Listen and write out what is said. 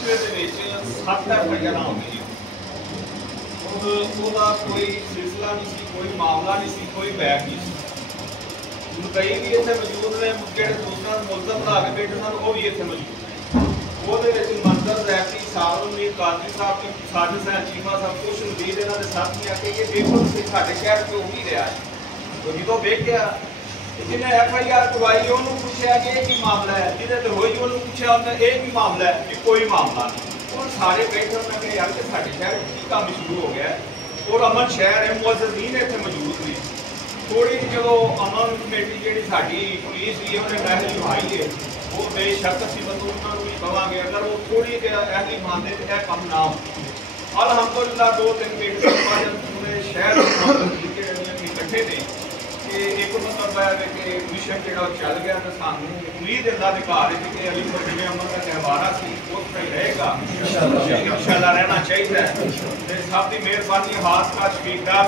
कस्बे के 7 FIR होगी। कोई सिलसिला नहीं सी, कोई मामला नहीं सी, कोई बैग नहीं सी। कई भी इतने मौजूद ने जो दूसरा मुलजम बना के बैठे सन, वो भी इतने मौजूद ने। वो मंजर रैफरी सारुल मीर कादरी साहब की साजिश है, चीमा सब कुछ नजीर इन्होंने साथ में आके ये देखो साढ़े शहर से हो ही रहा है। तो जो वेख्या जिन्हें FIR करवाई उन्होंने पूछा कि यह मामला है, जिन्हें तो हुई उन्होंने पूछा उन्हें यह भी मामला है कि कोई मामला नहीं। और सारे बैठे उन्होंने कहा यार कि साढ़े शहर की काम शुरू हो गया और अमन शहर है, मुअज़्ज़ज़ीन इतने मौजूद ने। थोड़ी जो अमन कमेटी जी साड़ी पुलिस भी उन्हें महल लुहाई है, वो बेशक असी बंदू उन्होंने भी कहांगे अगर वो थोड़ी अहली मानते तो यह कम ना हो। अलहमदुलिल्लाह 2-3 पूरे शहर इकट्ठे थे कि एक मतलब है कि मिशन जो चल गया तो सानू उम्मीद अल्लाह है कि अली जिम्मे अमन का त्यौहार सी उस पर रहेगा, इंशाअल्लाह रहना चाहिए। सब की मेहरबानी हाथ का शफीकदार